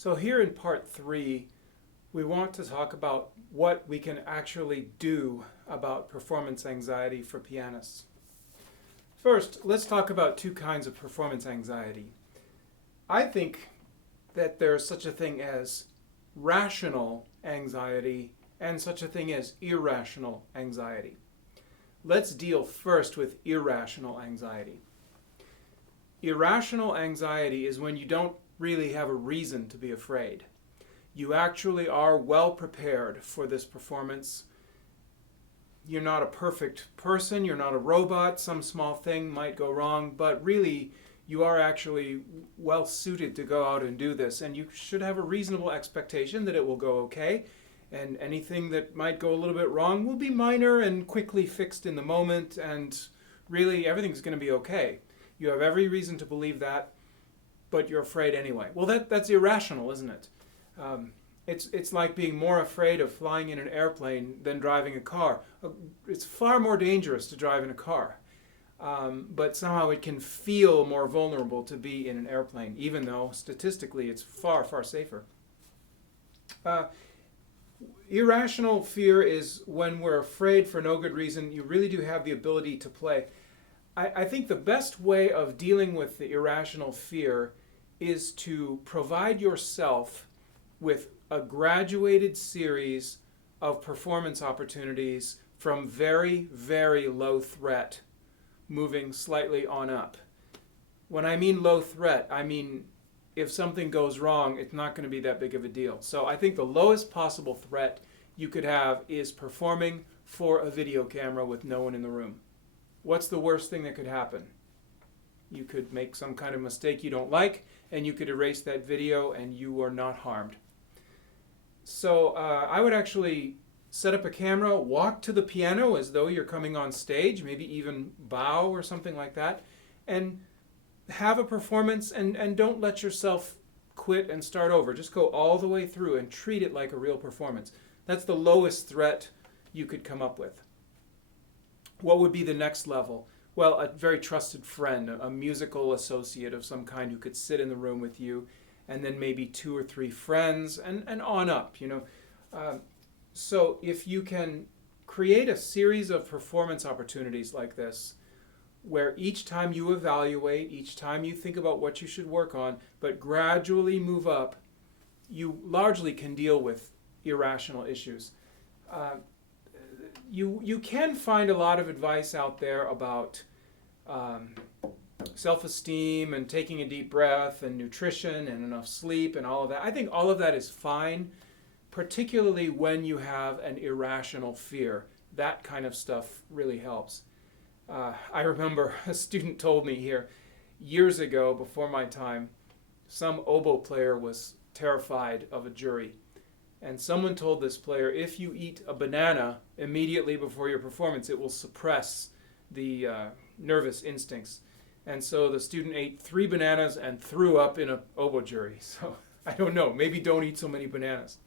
So here in part 3, we want to talk about what we can actually do about performance anxiety for pianists. First, let's talk about two kinds of performance anxiety. I think that there's such a thing as rational anxiety and such a thing as irrational anxiety. Let's deal first with irrational anxiety. Irrational anxiety is when you don't really have a reason to be afraid. You actually are well prepared for this performance. You're not a perfect person, you're not a robot, some small thing might go wrong, but really you are actually well suited to go out and do this, and you should have a reasonable expectation that it will go okay, and anything that might go a little bit wrong will be minor and quickly fixed in the moment, and really everything's going to be okay. You have every reason to believe that, but you're afraid anyway. Well, that's irrational, isn't it? It's like being more afraid of flying in an airplane than driving a car. It's far more dangerous to drive in a car, but somehow it can feel more vulnerable to be in an airplane, even though statistically it's far, far safer. Irrational fear is when we're afraid for no good reason. You really do have the ability to play. I think the best way of dealing with the irrational fear is to provide yourself with a graduated series of performance opportunities from very, very low threat, moving slightly on up. When I mean low threat, I mean if something goes wrong, it's not going to be that big of a deal. So I think the lowest possible threat you could have is performing for a video camera with no one in the room. What's the worst thing that could happen? You could make some kind of mistake you don't like, and you could erase that video and you are not harmed. So I would actually set up a camera, walk to the piano as though you're coming on stage, maybe even bow or something like that, and have a performance, and don't let yourself quit and start over. Just go all the way through and treat it like a real performance. That's the lowest threat you could come up with. What would be the next level? Well, a very trusted friend, a musical associate of some kind who could sit in the room with you, and then maybe 2 or 3 friends, and on up, So if you can create a series of performance opportunities like this, where each time you evaluate, each time you think about what you should work on, but gradually move up, you largely can deal with irrational issues. You can find a lot of advice out there about self-esteem and taking a deep breath and nutrition and enough sleep and all of that. I think all of that is fine, particularly when you have an irrational fear. That kind of stuff really helps. I remember a student told me here years ago, before my time, some oboe player was terrified of a jury. And someone told this player, if you eat a banana immediately before your performance, it will suppress the nervous instincts. And so the student ate 3 bananas and threw up in an oboe jury. So I don't know, maybe don't eat so many bananas.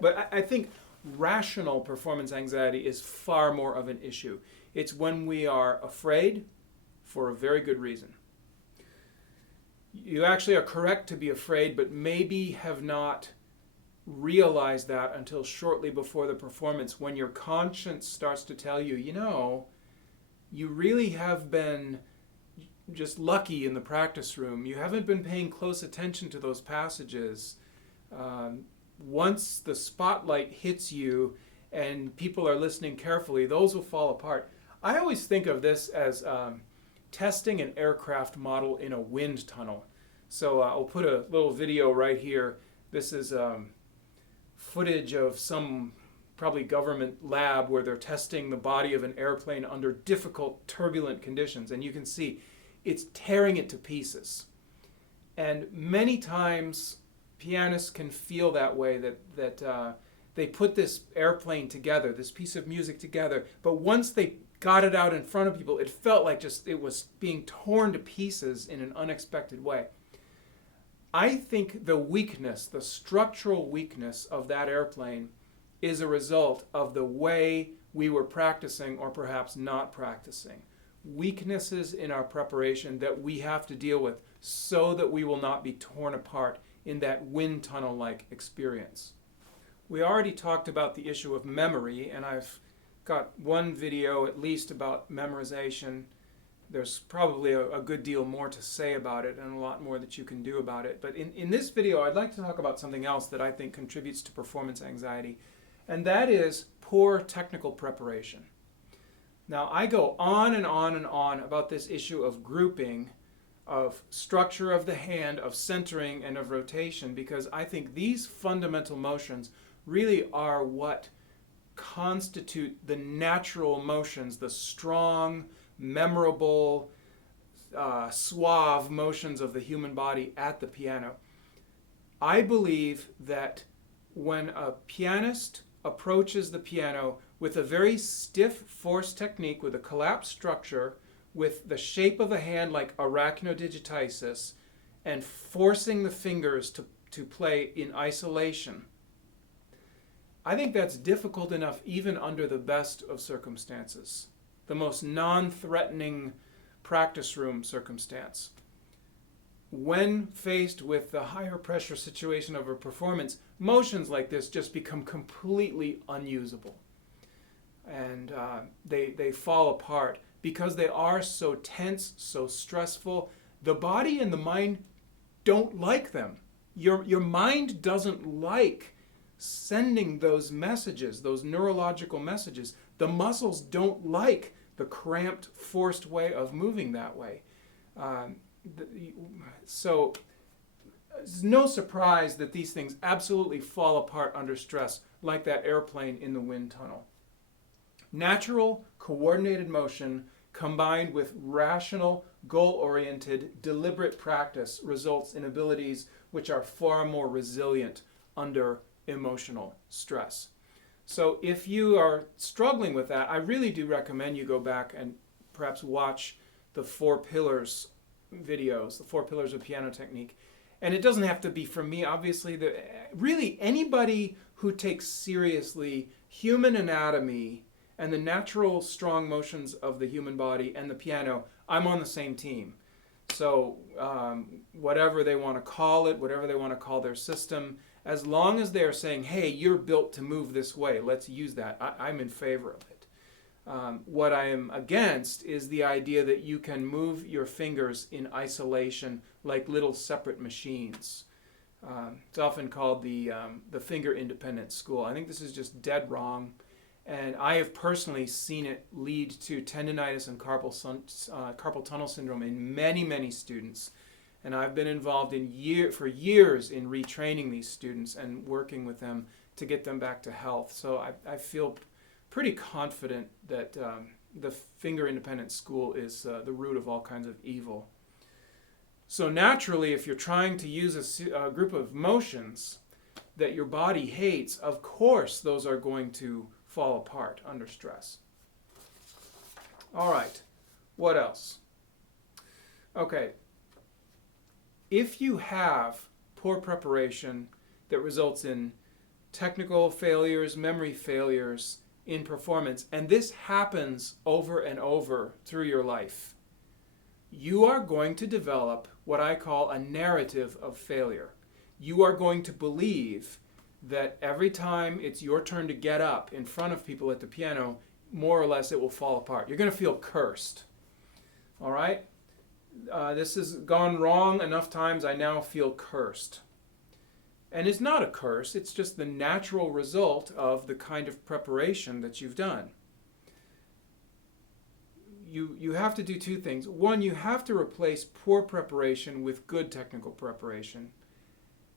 But I think rational performance anxiety is far more of an issue. It's when we are afraid for a very good reason. You actually are correct to be afraid, but maybe have not realize that until shortly before the performance, when your conscience starts to tell you, you really have been just lucky in the practice room. You haven't been paying close attention to those passages. Once the spotlight hits you and people are listening carefully, those will fall apart. I always think of this as testing an aircraft model in a wind tunnel. So I'll put a little video right here. This is footage of some probably government lab where they're testing the body of an airplane under difficult, turbulent conditions. And you can see it's tearing it to pieces. And many times pianists can feel that way, that they put this airplane together, this piece of music together, but once they got it out in front of people, it felt like it was being torn to pieces in an unexpected way. I think the weakness, the structural weakness of that airplane is a result of the way we were practicing or perhaps not practicing. Weaknesses in our preparation that we have to deal with so that we will not be torn apart in that wind tunnel-like experience. We already talked about the issue of memory, and I've got one video at least about memorization. There's probably a good deal more to say about it and a lot more that you can do about it. But in this video, I'd like to talk about something else that I think contributes to performance anxiety, and that is poor technical preparation. Now, I go on and on and on about this issue of grouping, of structure of the hand, of centering, and of rotation, because I think these fundamental motions really are what constitute the natural motions, the strong, memorable, suave motions of the human body at the piano. I believe that when a pianist approaches the piano with a very stiff force technique, with a collapsed structure, with the shape of the hand like arachnodigitasis, and forcing the fingers to play in isolation, I think that's difficult enough even under the best of circumstances, the most non-threatening practice room circumstance. When faced with the higher pressure situation of a performance, motions like this just become completely unusable. And they fall apart because they are so tense, so stressful. The body and the mind don't like them. Your mind doesn't like sending those messages, those neurological messages. The muscles don't like the cramped, forced way of moving that way. So it's no surprise that these things absolutely fall apart under stress, like that airplane in the wind tunnel. Natural, coordinated motion combined with rational, goal-oriented, deliberate practice results in abilities which are far more resilient under emotional stress. So if you are struggling with that, I really do recommend you go back and perhaps watch the 4 Pillars videos, the 4 Pillars of Piano Technique. And it doesn't have to be from me, obviously. Really, anybody who takes seriously human anatomy and the natural strong motions of the human body and the piano, I'm on the same team. So whatever they want to call it, whatever they want to call their system, as long as they're saying, hey, you're built to move this way, let's use that, I'm in favor of it. What I am against is the idea that you can move your fingers in isolation like little separate machines. It's often called the finger-independent school. I think this is just dead wrong. And I have personally seen it lead to tendinitis and carpal tunnel syndrome in many, many students. And I've been involved for years in retraining these students and working with them to get them back to health. So I feel pretty confident that the finger-independent school is the root of all kinds of evil. So naturally, if you're trying to use a group of motions that your body hates, of course those are going to fall apart under stress. All right, what else? Okay, if you have poor preparation that results in technical failures, memory failures in performance, and this happens over and over through your life, you are going to develop what I call a narrative of failure. You are going to believe that every time it's your turn to get up in front of people at the piano, more or less it will fall apart. You're going to feel cursed. All right? This has gone wrong enough times, I now feel cursed. And it's not a curse, it's just the natural result of the kind of preparation that you've done. You have to do 2 things. One, you have to replace poor preparation with good technical preparation.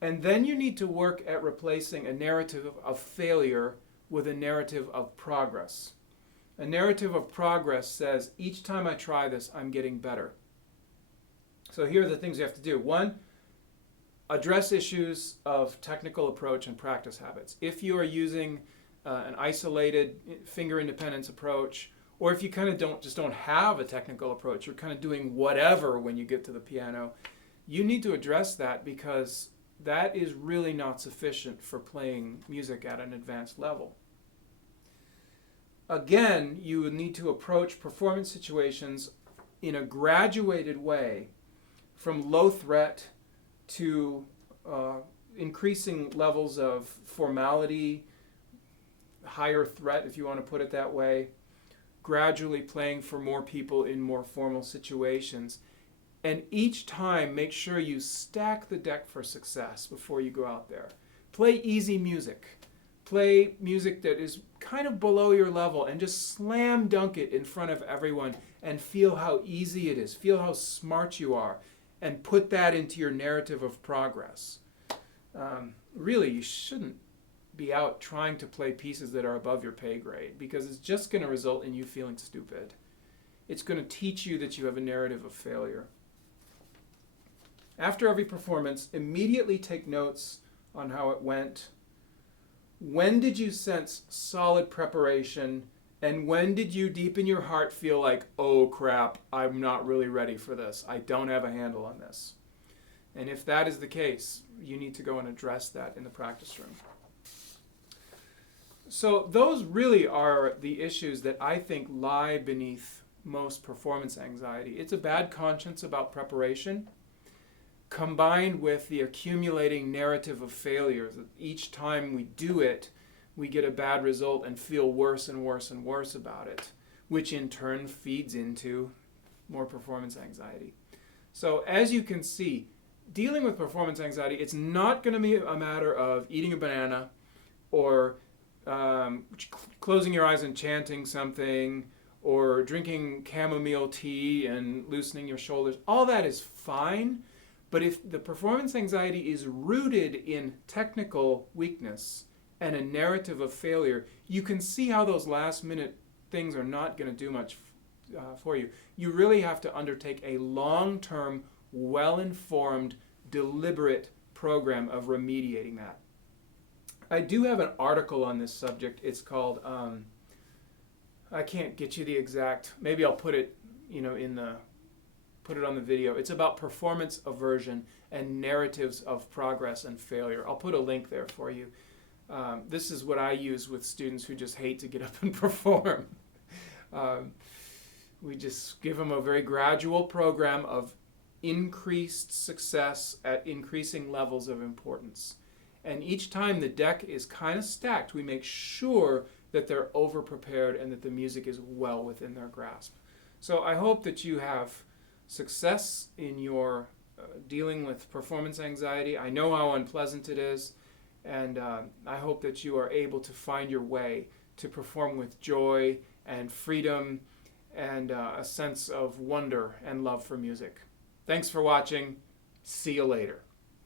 And then you need to work at replacing a narrative of failure with a narrative of progress. A narrative of progress says, each time I try this, I'm getting better. So here are the things you have to do. 1, address issues of technical approach and practice habits. If you are using an isolated finger independence approach, or if you kind of don't have a technical approach, you're kind of doing whatever when you get to the piano, you need to address that, because that is really not sufficient for playing music at an advanced level. Again, you would need to approach performance situations in a graduated way, from low threat to increasing levels of formality, higher threat, if you want to put it that way, gradually playing for more people in more formal situations. And each time, make sure you stack the deck for success before you go out there. Play easy music. Play music that is kind of below your level and just slam dunk it in front of everyone and feel how easy it is. Feel how smart you are and put that into your narrative of progress. Really, you shouldn't be out trying to play pieces that are above your pay grade because it's just going to result in you feeling stupid. It's going to teach you that you have a narrative of failure. After every performance, immediately take notes on how it went. When did you sense solid preparation? And when did you, deep in your heart, feel like, oh crap, I'm not really ready for this. I don't have a handle on this. And if that is the case, you need to go and address that in the practice room. So those really are the issues that I think lie beneath most performance anxiety. It's a bad conscience about preparation, combined with the accumulating narrative of failures. Each time we do it, we get a bad result and feel worse and worse and worse about it, which in turn feeds into more performance anxiety. So as you can see, dealing with performance anxiety, it's not going to be a matter of eating a banana or closing your eyes and chanting something or drinking chamomile tea and loosening your shoulders. All that is fine. But if the performance anxiety is rooted in technical weakness and a narrative of failure, you can see how those last minute things are not going to do much for you. You really have to undertake a long-term, well-informed, deliberate program of remediating that. I do have an article on this subject. It's called, I can't get you the exact, maybe I'll put it, put it on the video. It's about performance aversion and narratives of progress and failure. I'll put a link there for you. This is what I use with students who just hate to get up and perform. We just give them a very gradual program of increased success at increasing levels of importance. And each time the deck is kind of stacked, we make sure that they're over-prepared and that the music is well within their grasp. So I hope that you have success in your dealing with performance anxiety. I know how unpleasant it is, and I hope that you are able to find your way to perform with joy and freedom and a sense of wonder and love for music. Thanks for watching. See you later.